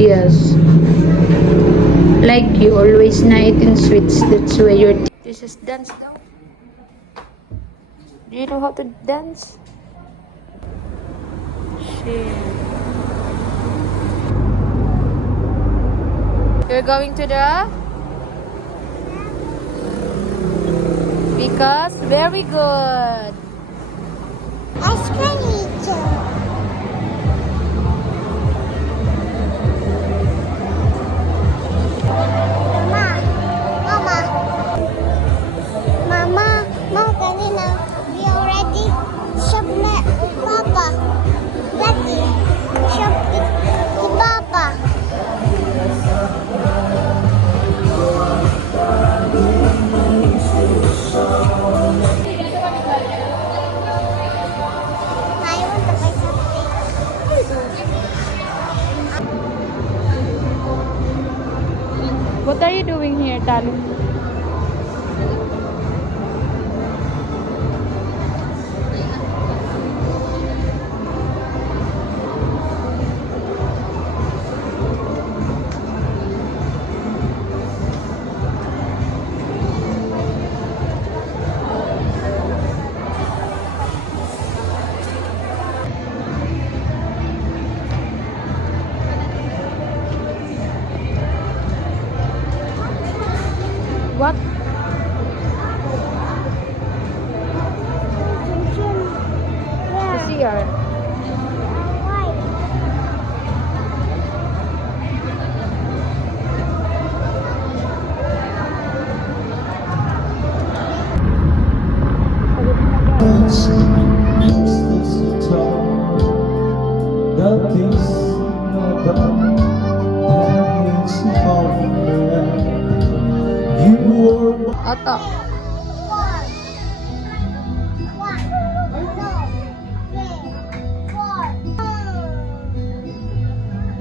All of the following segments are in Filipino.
Yes. Like you always na eating sweets. That's why your this is dance daw. Do you know how to dance? Shit. You're going to the because very good. Ice cream eater. Mama, kanina, we already shop na Papa. Daddy, shop si Papa. I want to buy something. What are you doing here, Talu? What? The CR. Oto.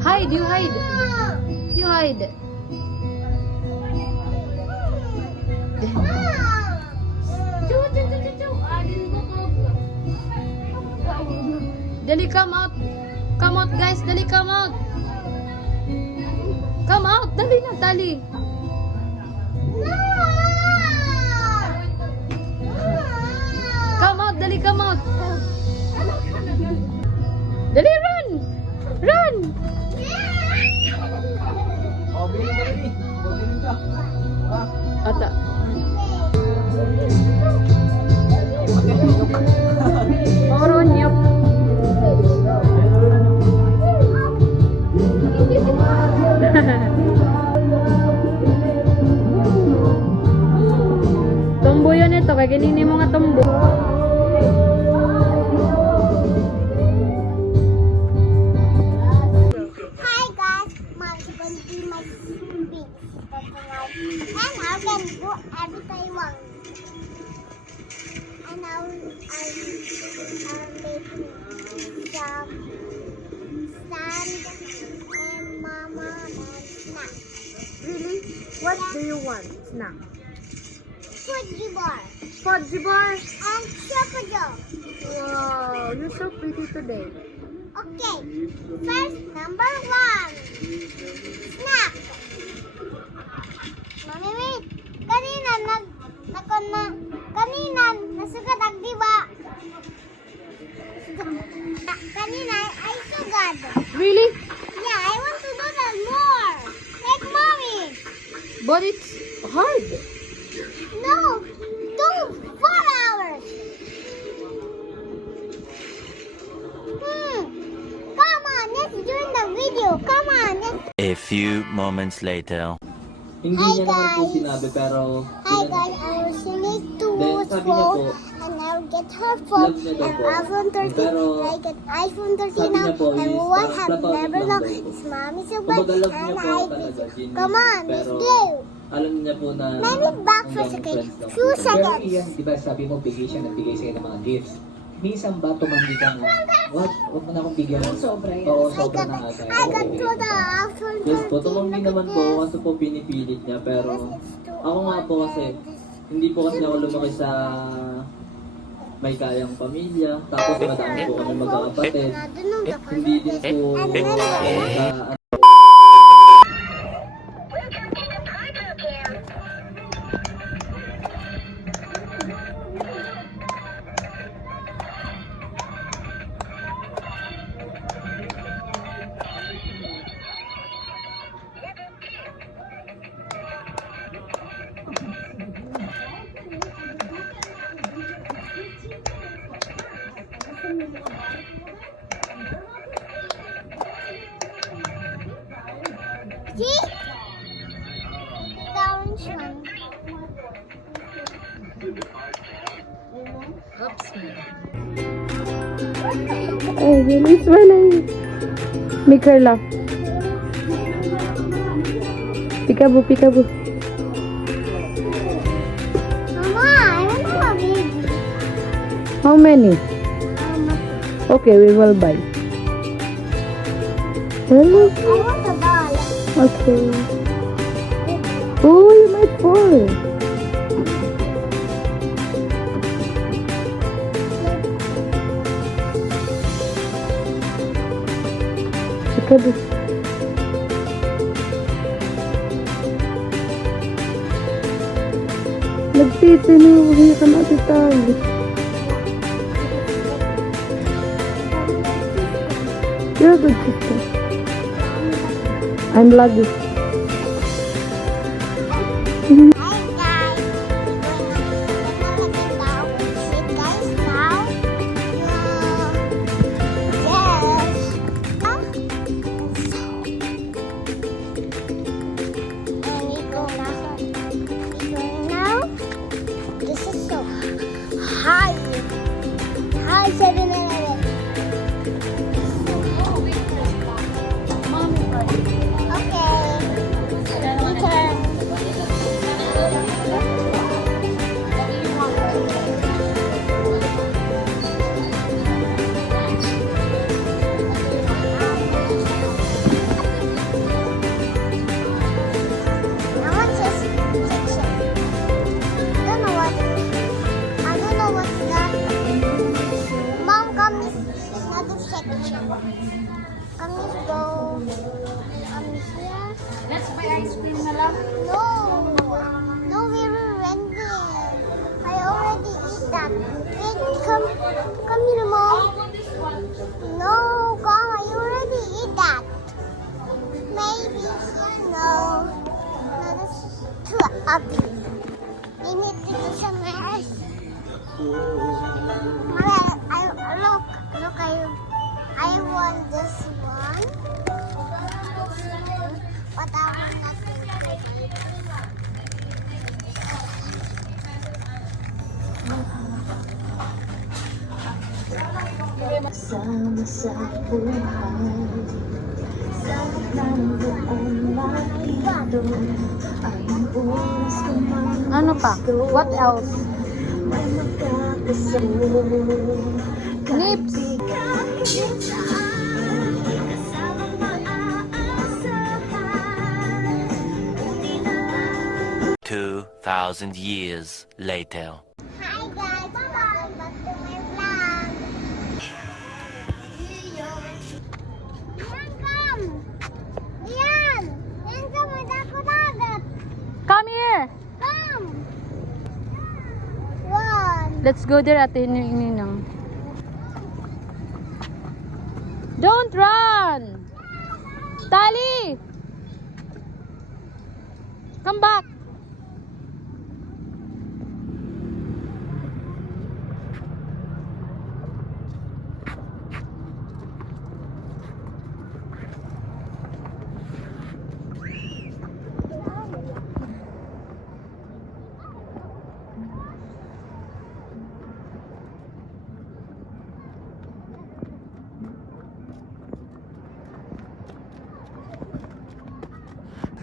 Hide, you hide. You hide. Dali, come out. Come out, guys. Dali, come out. Come out. Dali na, dali. Come out, dali, come out. Dali, run. Run. Ata. Oron, yup. Tumbo yun ito, kaya ganini mo nga tumbo. Hi guys, Mom's going to be my big sister tonight. And I can go every time I want. And I'm making some sand and Mama and snack. Really? What do you want? Snack? Fudgy bar Fudgy bar? and chocolate. Wow, you're so pretty today. Okay, first number one. Snack. Mami, wait. Kanina, nasugad ang diba? Kanina, ay sugad. Really? Yeah, I want to do that more. Like mommy. But it's hard. No, 4 hours. Come on, let's join the video. Come on, let's. A few moments later. Hindi Hi, niya naman po guys. sinabi pero Hi guys, I will sing it to Then, sabi niya po, and I'll get her phone love niya daw and po. iPhone 13. Pero, I get iPhone 13 sabi now niya po and is what have platonic never lang known daw. is mommy so bad Kumbaga love niya and po I talaga, genuine. come on, let's Pero, go. alam niya po na Let me back for a hanggang second. friends lang Few po. Pero seconds. iyan, di ba sabi mo, bigay siya, nagbigay sa'yo ng mga gifts. Minsan ba tumanggi ka na, wag mo na akong bigyan. Sobra yan. Oo, sobra na ata. I got to the iPhone 13. Yes po, tumanggi naman po kasi po pinipilit niya pero ako nga po kasi hindi po kasi ako lumaki sa may kayang pamilya tapos madami po kami magkakapatid. Hindi din po See? The orange one. Oh, it's funny. Make her laugh. Peekaboo, peekaboo. Mama, I want to have a baby. How many? Okay, we will buy. Hello. I want a doll. Okay. Oh, you might fall. Peekaboo. Nagtitinuhi ka na titali. You're a good sister. I'm Lagi. Hi guys. Guys now. Yes. And we go now. This is so high. High 7-Eleven. Let's buy ice cream na lang. No, no, we were renting. I already eat that. Wait, come here, Mom. No, come, I already eat that. Maybe, no, that's too ugly. We need to do some else. Look, I want this one. But I want nothing. Sama sa buhay sa ng buong makito ay bukas ko man Ano pa? What else? may magkakasama Lips. kasama maaasahan hindi na 2,000 years later. Hi guys, welcome back to my vlog. Yan, come. Yan. Yan, come. Dagat. Come here. Come. One. Let's go there, Ate Ninang. Don't run! Tali! Come back!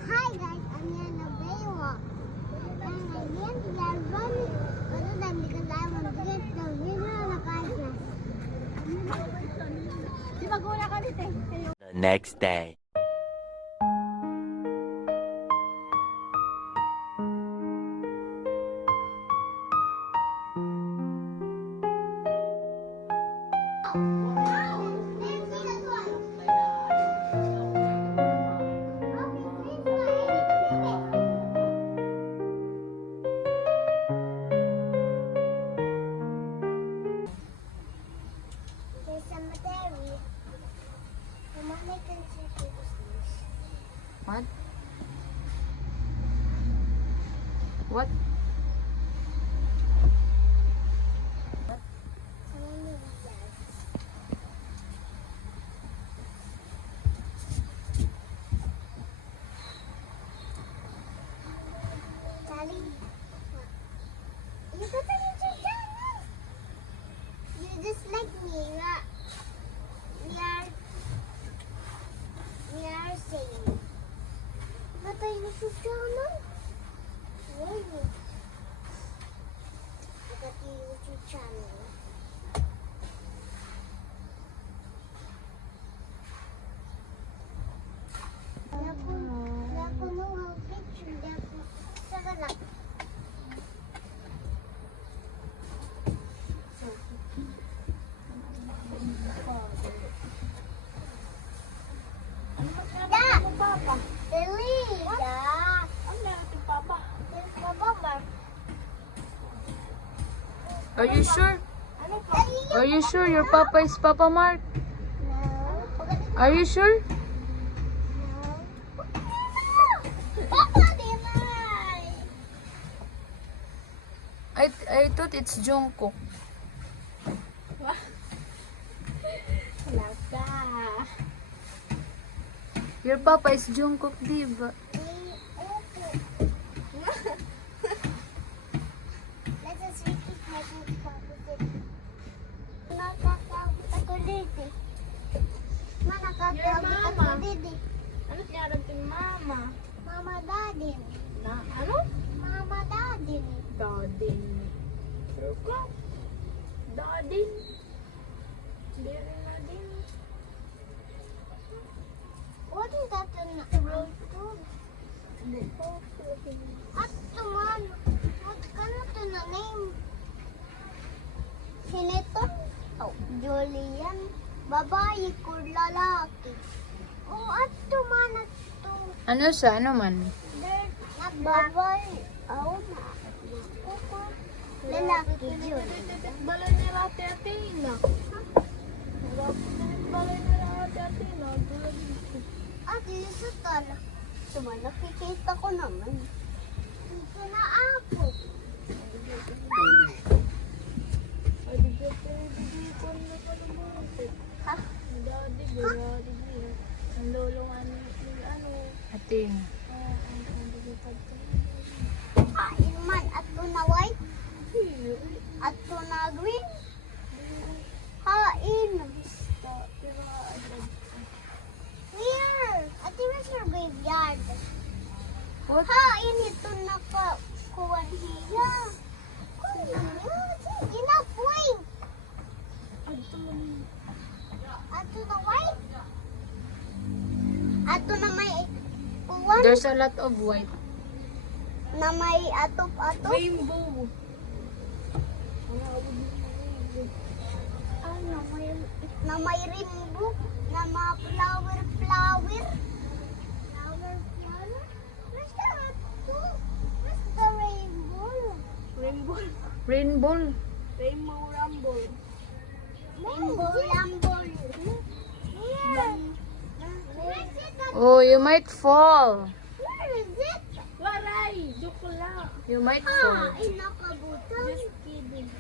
Hi guys, I'm Yana Baywalk. And I went to that running other than because I want to get the winner of the contest. The next day. There's cemetery. Mama, I can see this. What? What? just like me. We are saying. But I look at channel. Where are you? I got the YouTube channel. Nakuha ang picture. Saka lang. Da! Dali! Da! There's Papa Mark. Are you sure? Dali! Are you sure your papa is Papa Mark? No. Are you sure? Papa, Dimay! I thought it's Jungkook. Your papa is Jungkook, diba? Let us repeat my composition. Nakakabot ako dito. Nakakabot ako dito. Ano tinarating mama? Mama Daddy. Na ano? Mama Daddy. Daddy. Sure ka? Daddy. Hindi rin na din. What is that in the road? At tuman. What kind of na name? Sinito? Oh, Julian. Babae ko lalaki. Oh, at tuman at to. Ano sa ano man? Na babae. Oh, lalaki yun. Balay ni Rati Athena. Balay ni Rati Athena. At isa tala. Tuman, nakikita ko naman. Ito na ako. Ay, di ko na palabuti. Ha? Daddy, daddy. Ang lolo nga ni ano. Ating. Ang bigitad ko. Kain man. At to na white. At to na green. Kain. Here. Ate, where's your graveyard? What? Kain ito na ka. Kuwan hiya. Enough wine. At to na white. At to na may kuwan. There's a lot of white. Na may atop-atop. Rainbow. Ano, na may rainbow, na mga flower. Where's the atop? Where's the rainbow? Rainbow. Rainbow. Rainbow Rumble. Rainbow rumble. Here. Where is it? Oh, you might fall. Where is it? Waray! Joke lang. You might Ah, fall. inakabutang. Just kidding.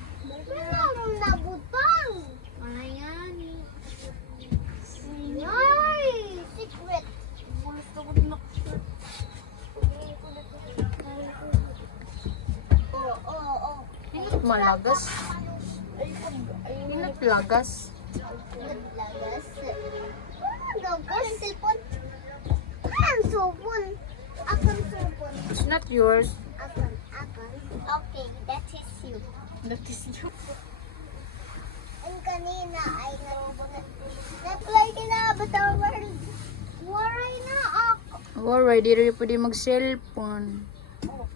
Wala mong nabutang. Ayan. Ay, secret. Gusto ko na. Oo. Ingat malagas. Ingat lagas. Naglagas. Naglagas? Cellphone? Ang supon. Akong supon. It's not yours. Akong. Okay, that is you. That is you. Ang kanina ay na-play ka na, but waray na ako. Alright, di rin pwede mag-cellphone. Oh,